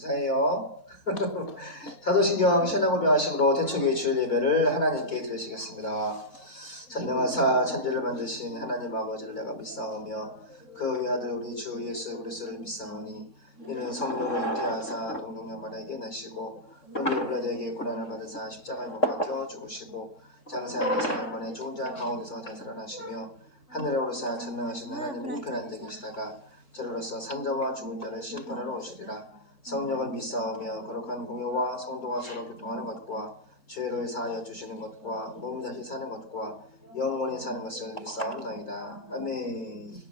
감사해요. 사도신경 신앙을 명하심으로 태초교회 주일 예배를 하나님께 드리시겠습니다. 전능하사 천지를 만드신 하나님 아버지를 내가 믿사오며 그 외아들 우리 주 예수 그리스도를 믿사오니 이는 성령을 잉태하사 동정녀만에게 나시고 우리 우리에게 고난을 받으사 십자가에 못 박혀 죽으시고 장사하는 사람만의 죽은 자 가운데서 되살아나시며 하늘에 오르사 전능하신 하나님 우편한 데 계시다가 저로서 산자와 죽은 자를 심판하러 오시리라. 성령을 믿사오며 거룩한 공예와 성도가 서로 교통하는 것과 죄를 사하여 주시는 것과 몸 다시 사는 것과 영원히 사는 것을 믿사옵나이다. 아멘.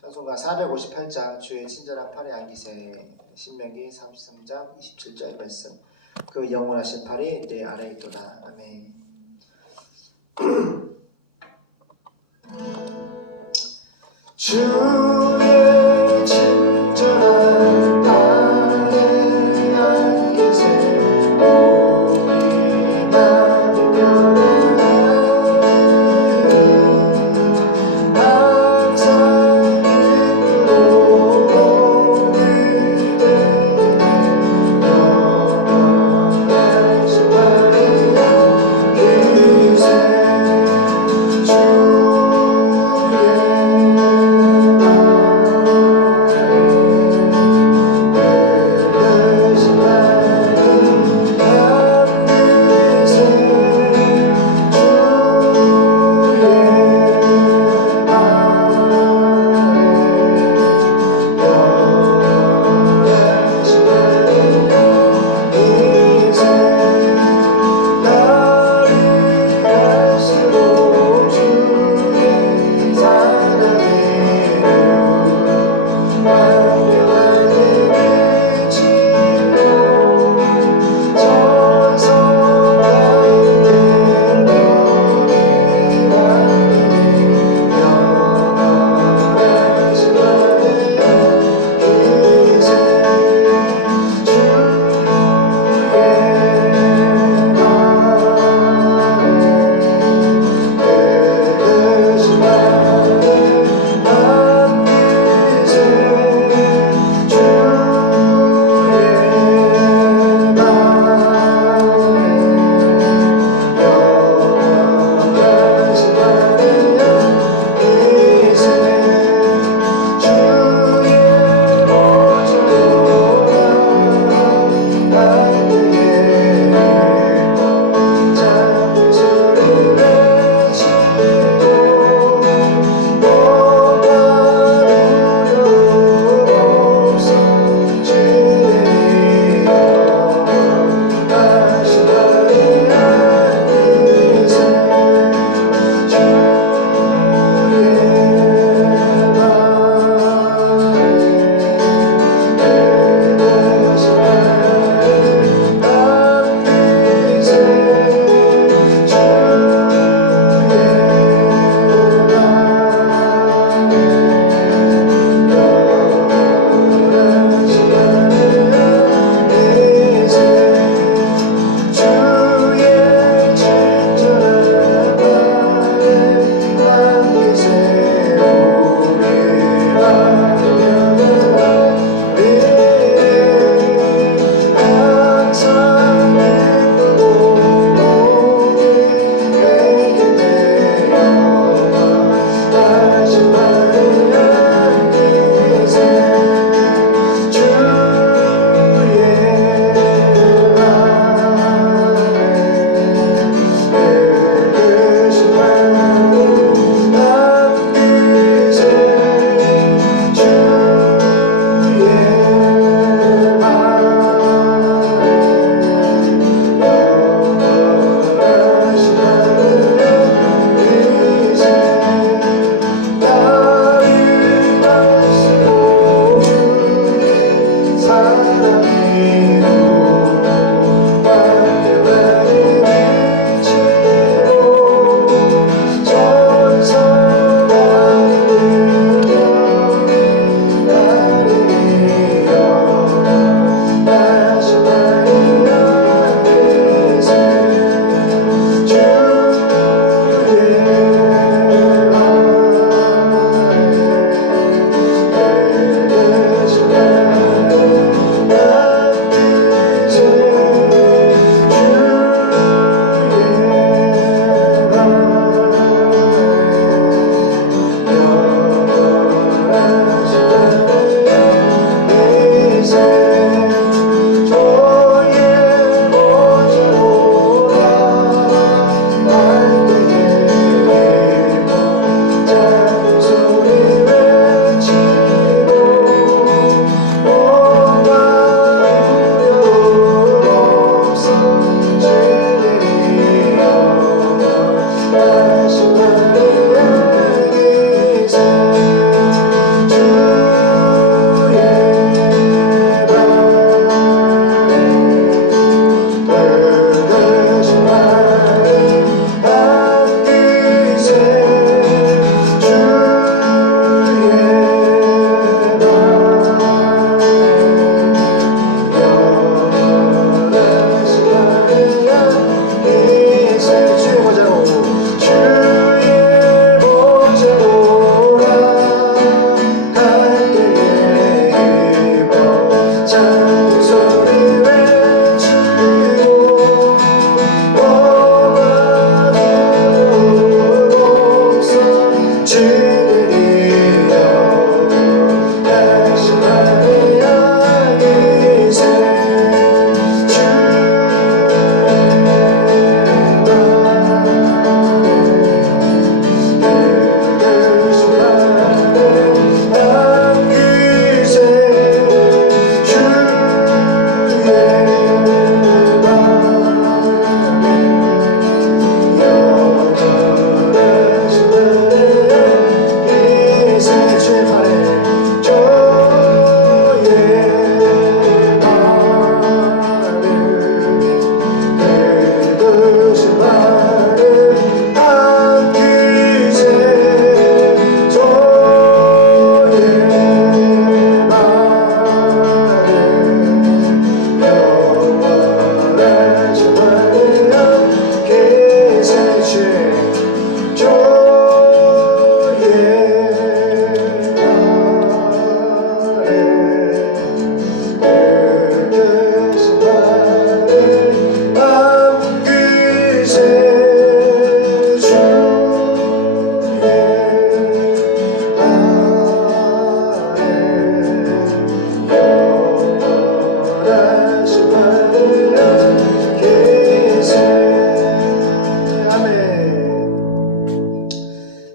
찬송가 458장 주의 친절한 팔에 안기세. 신명기 33장 27절 말씀. 그 영원하신 팔이 내 아래에 있도다. 아멘. 주의 친절한 팔에 안기세. 우리 남편을 항상 기쁘고 위대해 영원하신 팔에 안기세. 주의 다시 받으려 계세. 아멘.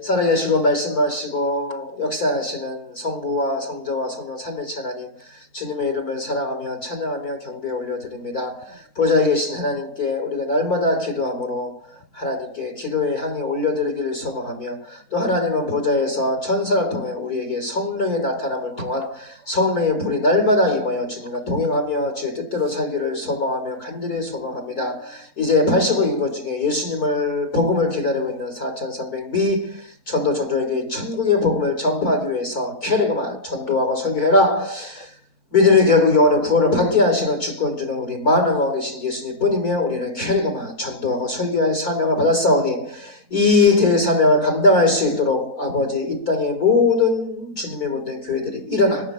살아계시고 말씀하시고 역사하시는 성부와 성자와 성령 삼위일체 하나님, 주님의 이름을 사랑하며 찬양하며 경배에 올려드립니다. 보좌에 계신 하나님께 우리가 날마다 기도함으로 하나님께 기도의 향에 올려드리기를 소망하며, 또 하나님은 보좌에서 천사를 통해 우리에게 성령의 나타남을 통한 성령의 불이 날마다 임하여 주님과 동행하며 주의 뜻대로 살기를 소망하며 간절히 소망합니다. 이제 85인구 중에 예수님을 복음을 기다리고 있는 4,300미 전도 전도에게 천국의 복음을 전파하기 위해서 캐리그만 전도하고 설교해라. 믿음의 결국 영혼의 구원을 받게 하시는 주권주는 우리 만왕 왕 되신 예수님 뿐이며, 우리는 캐리그만 전도하고 설교할 사명을 받았사오니 이 대사명을 감당할 수 있도록 아버지, 이 땅의 모든 주님의 모든 교회들이 일어나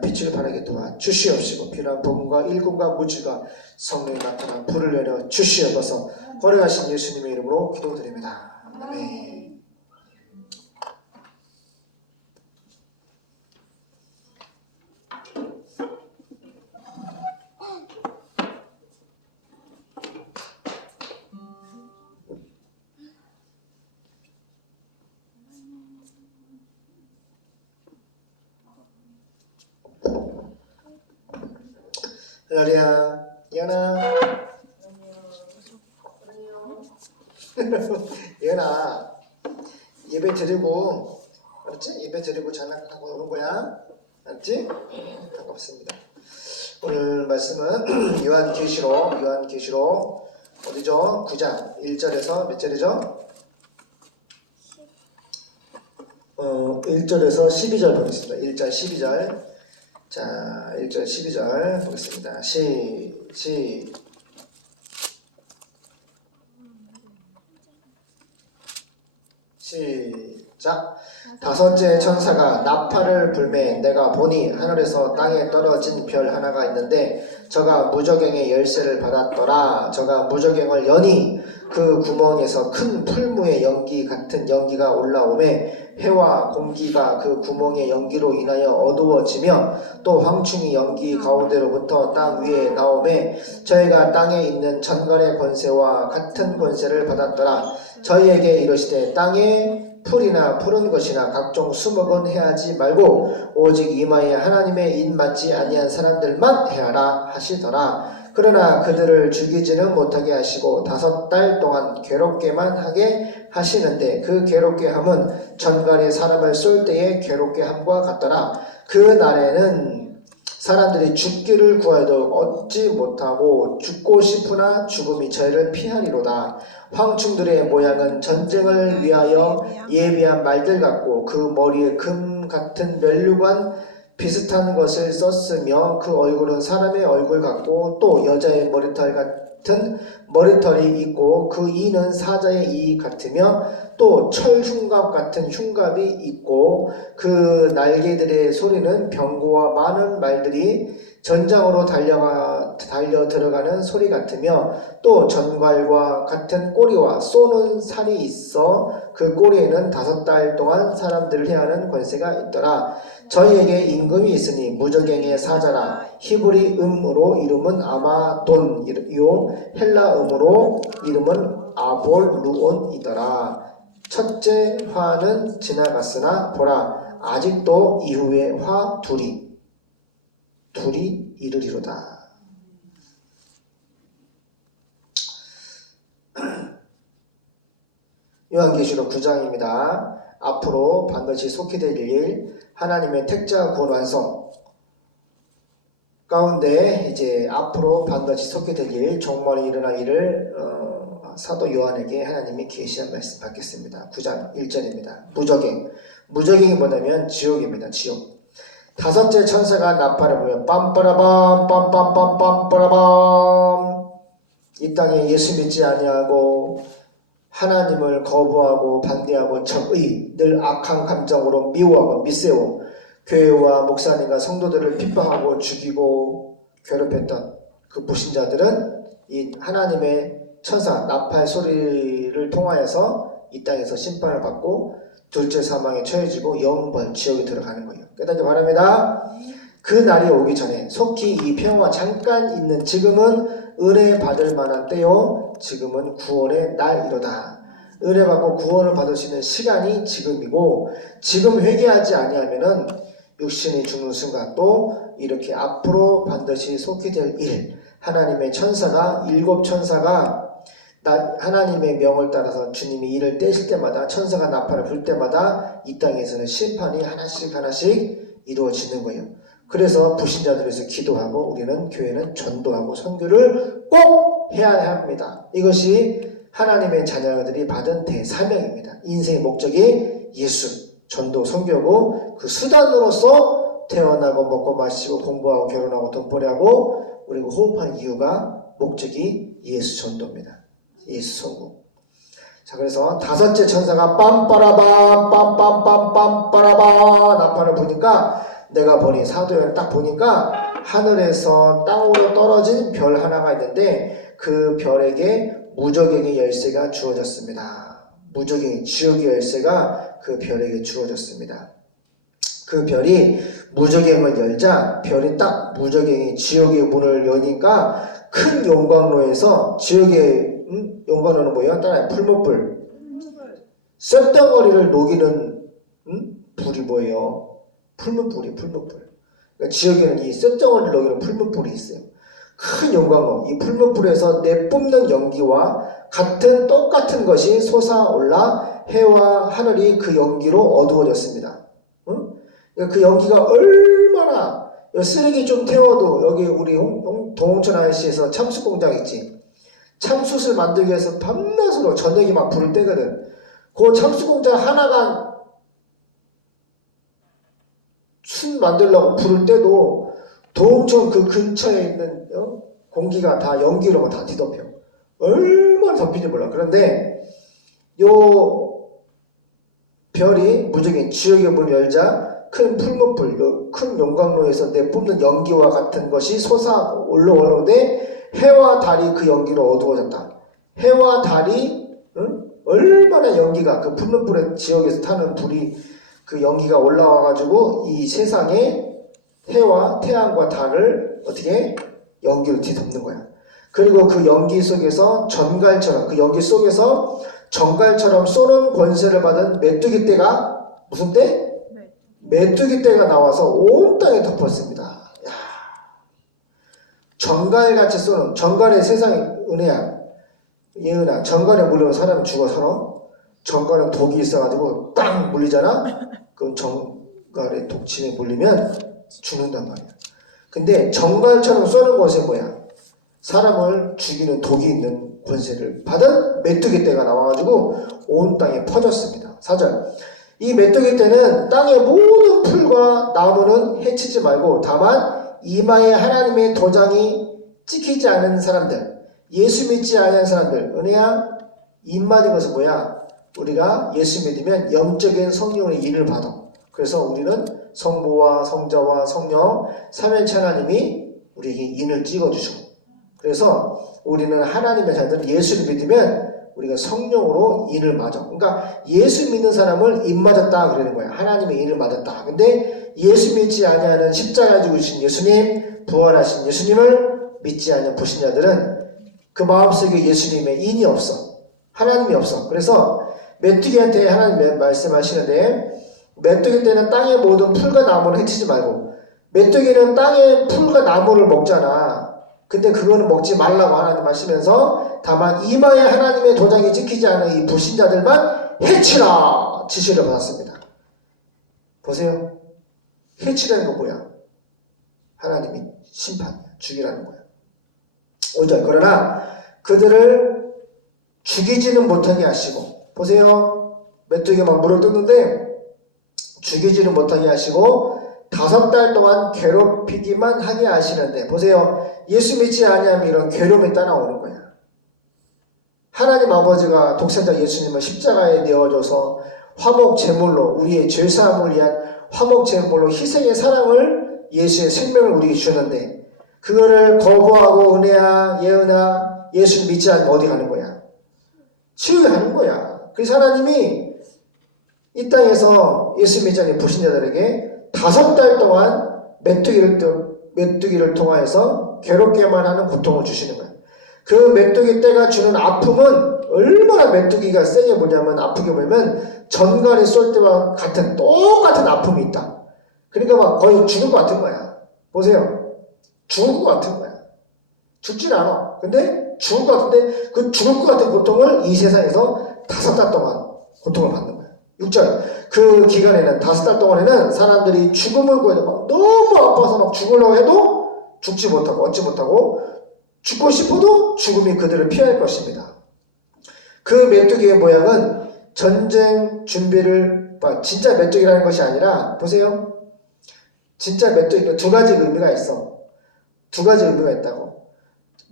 빛을 발하게 도와 주시옵시고, 필요한 복음과 일꾼과 무지가 성령이 나타나 불을 내려 주시옵소서. 거룩하신 예수님의 이름으로 기도드립니다. 아멘. 라리야, 예은아. 예은아, 예배 드리고, 알았지? 예배 드리고 장난하고 오는 거야. 알았지? 반갑습니다. 오늘 말씀은 요한계시록 어디죠? 9장 1절에서 몇 절이죠? 1절에서 12절 보겠습니다. 1절 12절. 자, 1절 12절 보겠습니다. 시작. 다섯째 천사가 나팔을 불매 내가 보니 하늘에서 땅에 떨어진 별 하나가 있는데 저가 무저갱의 열쇠를 받았더라. 저가 무저갱을 여니 그 구멍에서 큰 풀무의 연기 같은 연기가 올라오매 해와 공기가 그 구멍의 연기로 인하여 어두워지며 또 황충이 연기 가운데로부터 땅 위에 나오매 저희가 땅에 있는 천간의 권세와 같은 권세를 받았더라. 저희에게 이르시되 땅에 풀이나 푸른 것이나 각종 수목은 해하지 말고 오직 이마에 하나님의 인 맞지 아니한 사람들만 해하라 하시더라. 그러나 그들을 죽이지는 못하게 하시고 5달 동안 괴롭게만 하게 하시는데 그 괴롭게 함은 전갈이 사람을 쏠 때의 괴롭게 함과 같더라. 그 날에는 사람들이 죽기를 구하여도 얻지 못하고 죽고 싶으나 죽음이 저희를 피하리로다. 황충들의 모양은 전쟁을 위하여 예비한 말들 같고 그 머리에 금 같은 면류관 비슷한 것을 썼으며 그 얼굴은 사람의 얼굴 같고 또 여자의 머리털 같은 머리털이 있고 그 이는 사자의 이 같으며 또 철흉갑 같은 흉갑이 있고 그 날개들의 소리는 병고와 많은 말들이 전장으로 달려 들어가는 소리 같으며 또 전갈과 같은 꼬리와 쏘는 살이 있어 그 꼬리에는 5달 동안 사람들을 해하는 권세가 있더라. 저희에게 임금이 있으니 무저갱의 사자라. 히브리 음으로 이름은 아마돈이요 헬라 음으로 이름은 아볼루온이더라. 첫째 화는 지나갔으나 보라 아직도 이후에 화 둘이 이르리로다. 요한계시록 9장입니다. 앞으로 반드시 속히 될 일, 하나님의 택자 구원 완성 가운데 이제 앞으로 반드시 속히 될 일, 종말이 일어날 일을 사도 요한에게 하나님이 계시한 말씀 받겠습니다. 9장 1절입니다. 무저갱이 뭐냐면 지옥입니다. 지옥. 5째 천사가 나팔을 불며 빰빠라밤 빰빰빰빰빠라밤. 이 땅에 예수 믿지 아니하고 하나님을 거부하고 반대하고 적의 늘 악한 감정으로 미워하고 미세워 교회와 목사님과 성도들을 핍박하고 죽이고 괴롭혔던 그 불신자들은 이 하나님의 천사 나팔 소리를 통하여서 이 땅에서 심판을 받고 둘째 사망에 처해지고 영벌 지옥에 들어가는 거예요. 깨닫기 바랍니다. 그 날이 오기 전에 속히 이 평화가 잠깐 있는 지금은 은혜 받을 만한 때요. 지금은 구원의 날이로다. 은혜 받고 구원을 받을 수 있는 시간이 지금이고 지금 회개하지 아니하면은 육신이 죽는 순간 또 이렇게 앞으로 반드시 속히 될 일, 하나님의 천사가 7천사가 하나님의 명을 따라서 주님이 일을 떼실 때마다 천사가 나팔을 불 때마다 이 땅에서는 심판이 하나씩 이루어지는 거예요. 그래서 불신자들에서 기도하고 우리는 교회는 전도하고 선교를 꼭 해야 합니다. 이것이 하나님의 자녀들이 받은 대사명입니다. 인생의 목적이 예수, 전도, 선교고 그 수단으로서 태어나고 먹고 마시고 공부하고 결혼하고 돈벌이하고 그리고 호흡하는 이유가 목적이 예수 전도입니다. 예수 선교. 자, 그래서 다섯째 천사가 빰빠라밤 빰빰빰빰 빠라밤 나팔을 부니까 내가 보니 사도행을 딱 보니까 하늘에서 땅으로 떨어진 별 하나가 있는데 그 별에게 무적행의 열쇠가 주어졌습니다. 무적행, 지옥의 열쇠가 그 별에게 주어졌습니다. 그 별이 무적행을 열자 별이 딱 무적행이 지옥의 문을 여니까 큰 용광로에서 지옥의 용광로는 뭐예요? 따라해. 풀무불. 쇳덩어리를 녹이는 불이 뭐예요? 풀무불이 풀무불. 그러니까 지역에는 이 쇳덩어리를 녹이는 풀무불이 있어요. 큰 용광로. 이 풀무불에서 내뿜는 연기와 똑같은 것이 솟아올라 해와 하늘이 그 연기로 어두워졌습니다. 그러니까 그 연기가 얼마나 쓰레기 좀 태워도 여기 우리 동홍천 IC에서 참숯 공장 있지. 참숯을 만들기 위해서 밤낮으로 저녁에 막 불을 떼거든. 그 참숯 공장 하나가 숯 만들려고 불을 떼도 동홍천 그 근처에 있는 공기가 다 연기로 다 뒤덮여. 얼마나 덮인지 몰라. 그런데 요 별이 무적인 지옥의 문을 열자 큰 풀무불, 큰 용광로에서 내뿜는 연기와 같은 것이 솟아 올라오는데 해와 달이 그 연기로 어두워졌다. 해와 달이 얼마나 연기가 그 풀무불의 지역에서 타는 불이 그 연기가 올라와가지고 이 세상에 해와 태양과 달을 어떻게 연기로 뒤덮는 거야. 그리고 그 연기 속에서 전갈처럼 그 연기 속에서 전갈처럼 쏘는 권세를 받은 메뚜기 떼가 무슨 떼? 메뚜기 떼가 나와서 온 땅에 덮었습니다. 야. 전갈같이 쏘는 전갈의 세상의 은혜야. 예은아, 전갈에 물리면 사람이 죽어 살아? 전갈은 독이 있어가지고 땅 물리잖아? 그럼 전갈의 독침에 물리면 죽는단 말이야. 근데 전갈처럼 쏘는 것이 뭐야? 사람을 죽이는 독이 있는 권세를 받은 메뚜기 떼가 나와가지고 온 땅에 퍼졌습니다. 4절. 이 메뚜기 떼는 땅의 모든 풀과 나무는 해치지 말고 다만 이마에 하나님의 도장이 찍히지 않은 사람들, 예수 믿지 않은 사람들. 은혜야, 입맞은 것은 뭐야? 우리가 예수 믿으면 영적인 성령의 일을 받아. 그래서 우리는 성부와 성자와 성령 삼위일체 하나님이 우리에게 인을 찍어주시고, 그래서 우리는 하나님의 자들 예수를 믿으면 우리가 성령으로 인을 맞아. 그러니까 예수 믿는 사람을 인 맞았다 그러는 거야. 하나님의 인을 맞았다. 근데 예수 믿지 아니하는 십자가에 죽으신 예수님, 부활하신 예수님을 믿지 않는 불신자들은 그 마음속에 예수님의 인이 없어. 하나님이 없어. 그래서 메뚜기한테 하나님 말씀하시는데, 메뚜기 때는 땅의 모든 풀과 나무를 해치지 말고, 메뚜기는 땅의 풀과 나무를 먹잖아. 근데 그거는 먹지 말라고 하나님 하시면서 다만 이마에 하나님의 도장이 찍히지 않은 이 불신자들만 해치라 지시를 받았습니다. 보세요. 해치라는 건 뭐야? 하나님이 심판이야. 죽이라는 거야. 5절. 그러나 그들을 죽이지는 못하게 하시고, 보세요. 메뚜기가 막 물을 뜯는데 죽이지는 못하게 하시고 5달 동안 괴롭히기만 하게 하시는데, 보세요. 예수 믿지 아니하면 이런 괴로움이 따라오는 거야. 하나님 아버지가 독생자 예수님을 십자가에 내어줘서 화목 제물로 우리의 죄사함을 위한 화목 제물로 희생의 사랑을 예수의 생명을 우리에게 주셨는데, 그거를 거부하고 은혜야, 예은아, 예수 믿지 않으면 어디 가는 거야? 지옥에 가는 거야. 그래서 하나님이 이 땅에서 예수 믿지 않는 불신자들에게 5달 동안 메뚜기를 통하여서 괴롭게만 하는 고통을 주시는 거예요. 그 메뚜기 떼가 주는 아픔은 얼마나 메뚜기가 세게 보냐면, 아프게 보면 전갈이 쏠 때와 같은 똑같은 아픔이 있다. 그러니까 막 거의 죽을 것 같은 거야. 보세요. 죽을 것 같은 거야. 죽진 않아. 근데 죽을 것 같은데 그 죽을 것 같은 고통을 이 세상에서 5달 동안 고통을 받는 거야. 6절. 그 기간에는 5달 동안에는 사람들이 죽음을 구해서 막 너무 아파서 막 죽으려고 해도 죽지 못하고 얻지 못하고, 죽고 싶어도 죽음이 그들을 피할 것입니다. 그 메뚜기의 모양은 전쟁 준비를, 진짜 메뚜기라는 것이 아니라, 보세요. 진짜 메뚜기가 2가지 의미가 있어. 2가지 의미가 있다고.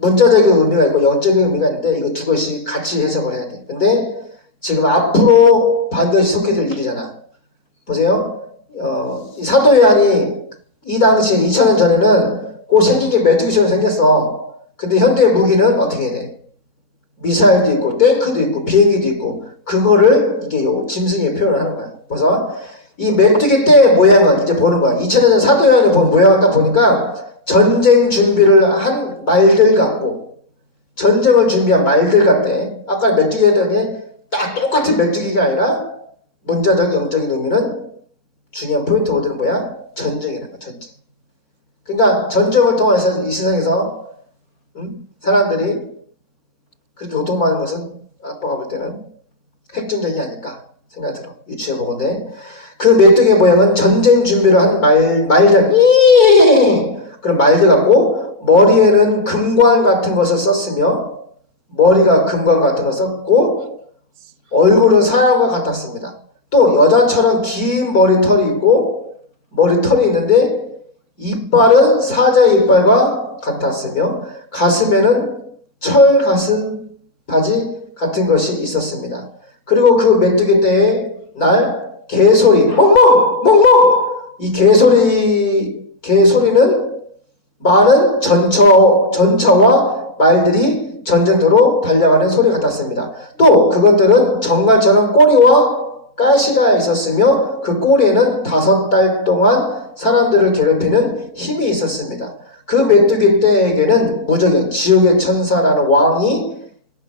문자적인 의미가 있고 영적인 의미가 있는데, 이거 2것이 같이 해석을 해야 돼. 근데 지금 앞으로 반드시 속해 될 일이잖아. 보세요. 이 사도 요한이 이 당시에 2000년 전에는 꼭 생긴 게 메뚜기처럼 생겼어. 근데 현대의 무기는 어떻게 해야 돼? 미사일도 있고 탱크도 있고 비행기도 있고, 그거를 이게 짐승에 표현을 하는 거야. 그래서 이 메뚜기 떼의 모양은 이제 보는 거야. 2000년 전 사도 요한이 본 모양을 딱 보니까 전쟁 준비를 한 말들 같고, 전쟁을 준비한 말들 같대. 아까 메뚜기 했더니 딱 똑같은 메뚜기가 아니라 문자적 영적인 의미는 중요한 포인트 오드는 뭐야? 전쟁이라는 거야. 전쟁. 그러니까 전쟁을 통해서 이 세상에서 사람들이 그렇게 고통받는 것은 아빠가 볼 때는 핵전쟁이 아닐까 생각이 들어. 유추해보건데, 그 메뚜기의 모양은 전쟁 준비를 한 말들, 그런 말들 같고, 머리에는 금관 같은 것을 썼으며, 머리가 금관 같은 것을 썼고, 얼굴은 사람과 같았습니다. 또 여자처럼 긴 머리털이 있고, 머리털이 있는데 이빨은 사자의 이빨과 같았으며, 가슴에는 철 가슴 바지 같은 것이 있었습니다. 그리고 그 메뚜기 떼의 날 개소리, 멍멍 멍멍, 이 개소리는 많은 전차와 말들이 전쟁터로 달려가는 소리 같았습니다. 또 그것들은 정갈처럼 꼬리와 가시가 있었으며, 그 꼬리에는 5달 동안 사람들을 괴롭히는 힘이 있었습니다. 그 메뚜기 떼에게는 무적의 지옥의 천사라는 왕이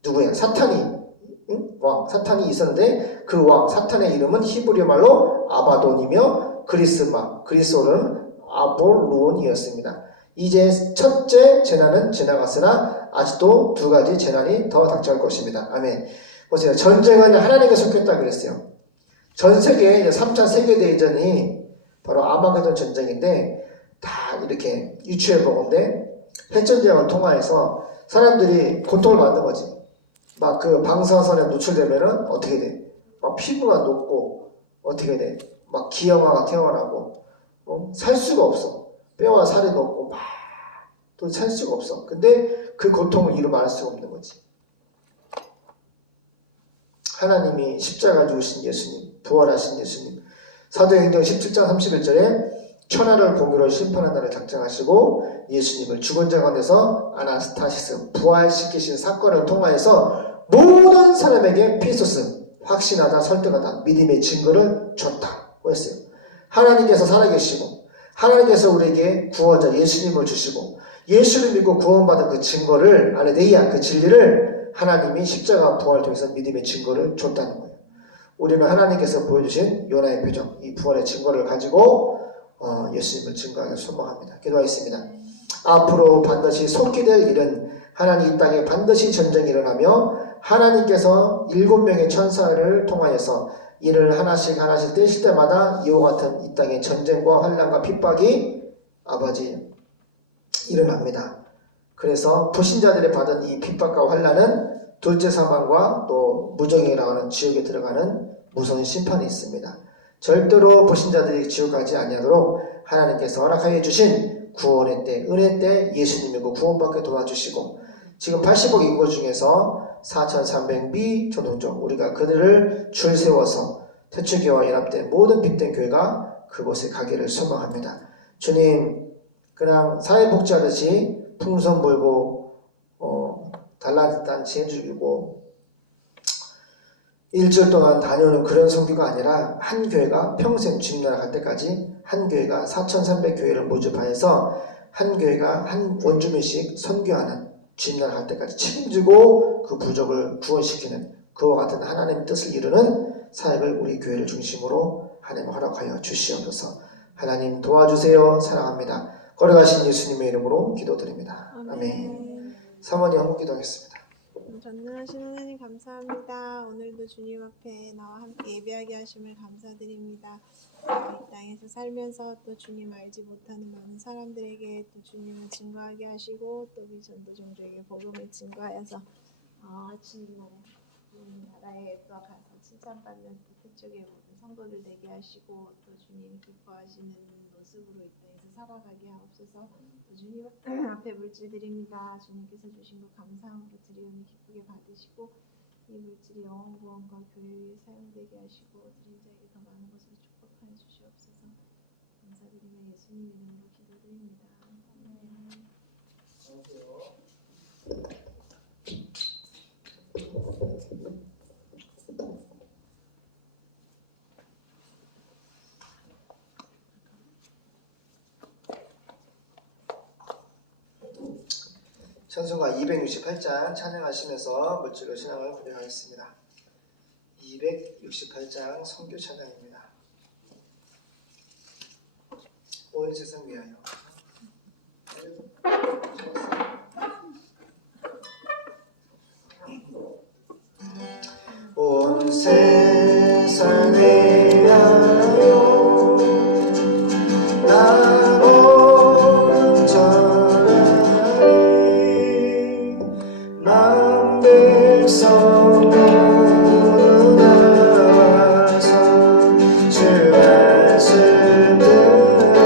누구야? 사탄이 사탄이 있었는데, 그 왕 사탄의 이름은 히브리어 말로 아바돈이며 그리스어로는 아볼루온이었습니다. 이제 첫째 재난은 지나갔으나 아직도 2가지 재난이 더 닥쳐올 것입니다. 아멘. 보세요. 전쟁은 하나님께 속했다 그랬어요. 전 세계 3차 세계대전이 바로 아마게돈 전쟁인데, 다 이렇게 유추해보건데, 핵전쟁을 통하여서 사람들이 고통을 받는 거지. 막 그 방사선에 노출되면은 어떻게 돼? 막 피부가 녹고, 어떻게 돼? 막 기형아가 태어나고, 살 수가 없어. 뼈와 살이 녹고, 막 또 살 수가 없어. 근데 그 고통을 이루 말할 수가 없는 거지. 하나님이 십자가 죽으신 예수님, 부활하신 예수님, 사도행전 17장 31절에 천하를 공의로 심판한 날을 작정하시고 예수님을 죽은 자 가운데서 아나스타시스 부활시키신 사건을 통하여서 모든 사람에게 피소스, 확신하다, 설득하다, 믿음의 증거를 줬다고 했어요. 하나님께서 살아계시고, 하나님께서 우리에게 구원자 예수님을 주시고, 예수를 믿고 구원받은 그 증거를, 알레데이아, 그 진리를 하나님이 십자가 부활을 통해서 믿음의 증거를 줬다는 거예요. 우리는 하나님께서 보여주신 요나의 표정, 이 부활의 증거를 가지고 예수님을 증거하기 소망합니다. 기도하겠습니다. 앞으로 반드시 속히 될 일은, 하나님 이 땅에 반드시 전쟁이 일어나며 하나님께서 7명의 천사를 통하여서 이를 하나씩 떼실 때마다 이와 같은 이 땅의 전쟁과 환난과 핍박이 아버지 일어납니다. 그래서 불신자들이 받은 이 핍박과 환난은 둘째 사망과 또 무정에 나오는 지옥에 들어가는 무서운 심판이 있습니다. 절대로 불신자들이 지옥 가지 아니하도록 하나님께서 허락하여 주신 구원의 때, 은혜 때 예수님이고 구원받게 도와주시고, 지금 80억 인구 중에서 4,300미 전도적 우리가 그들을 줄 세워서 태초교와 연합된 모든 빛된 교회가 그곳에 가기를 소망합니다. 주님, 그냥 사회복지하듯이 풍선 불고 달란단치 해주고 일주일 동안 다녀오는 그런 선교가 아니라 한 교회가 평생 주님 나라 갈 때까지 한 교회가 4,300교회를 모집하여서 한 교회가 한 원주민씩 선교하는 주님 나라 갈 때까지 책임지고 그 부족을 구원시키는 그와 같은 하나님의 뜻을 이루는 사역을 우리 교회를 중심으로 하나님 허락하여 주시옵소서. 하나님 도와주세요. 사랑합니다. 걸어가신 예수님의 이름으로 기도드립니다. 아멘. 사모님 한번 기도하겠습니다. 전능하신 하나님 감사합니다. 오늘도 주님 앞에 나와 함께 예배하게 하심을 감사드립니다. 이 땅에서 살면서 또 주님 알지 못하는 많은 사람들에게 또 주님을 증거하게 하시고 또 우리 전도 종족에게 복음을 증거하여서 주님 나라에 또 가서 칭찬받는 또 그쪽의 모든 성도들 되게 하시고 또 주님 기뻐하시는 모습으로 이 땅에서 살아가게 하옵소서. 주님 앞에 물질드립니다. 주님께서 주신 것 감사함으로 드리오니 기쁘게 받으시고 이 물질이 영원 구원과 교회 위에 사용되게 하시고 드린 자에게 더 많은 것을 축복하여 주시옵소서. 감사드리며 예수님 이름으로 기도드립니다. 아멘. 찬송가 268장 찬양하시면서 물질로 신앙을 고백하겠습니다. 268장 선교 찬양입니다. 온 세상 위하여. 온 세상 위하여 나로 전하리 만 백성 모두 나와서 주 말씀 들어라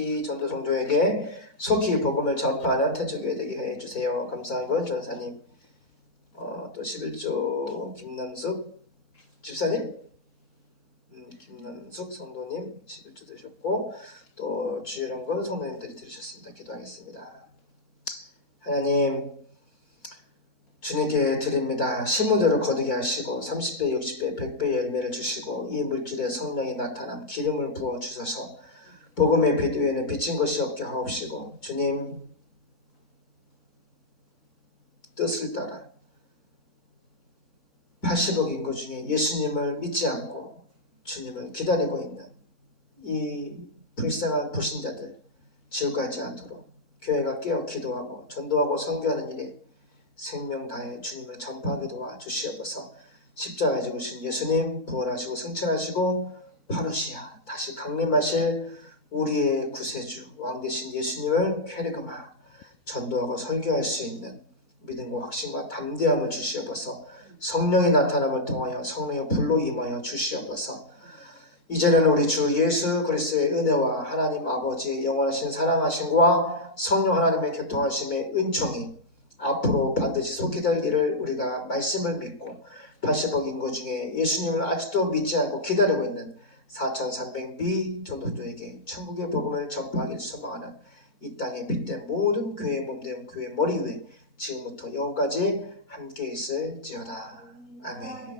이 전도 성도에게 속히 복음을 전파하는 태초교회 되게 해 주세요. 감사한 건 전사님, 또 11조 김남숙 집사님, 김남숙 성도님 11조 들으셨고, 또 주일한 건 성도님들이 들으셨습니다. 기도하겠습니다. 하나님, 주님께 드립니다. 심은대로 거두게 하시고 30배, 60배, 100배의 열매를 주시고 이 물질에 성령이 나타남 기름을 부어 주셔서 복음의 빛 위에는 비친 것이 없게 하옵시고, 주님 뜻을 따라 80억 인구 중에 예수님을 믿지 않고 주님을 기다리고 있는 이 불쌍한 불신자들 지옥 가지 않도록 교회가 깨어 기도하고 전도하고 선교하는 일에 생명 다해 주님을 전파하게 도와 주시옵소서. 십자가에 죽으신 예수님 부활하시고 승천하시고 파루시아 다시 강림하실 우리의 구세주 왕 되신 예수님을 캐리그마 전도하고 설교할 수 있는 믿음과 확신과 담대함을 주시옵소서. 성령의 나타남을 통하여 성령의 불로 임하여 주시옵소서. 이제는 우리 주 예수 그리스도의 은혜와 하나님 아버지의 영원하신 사랑하심과 성령 하나님의 교통하심의 은총이 앞으로 반드시 속히 될 일을 우리가 말씀을 믿고 80억 인구 중에 예수님을 아직도 믿지 않고 기다리고 있는 4,300미 전도자에게 천국의 복음을 전파하기를 소망하는 이 땅에 빛된 모든 교회의 몸된 교회 머리 위에 지금부터 영원까지 함께 있을지어다. 아멘.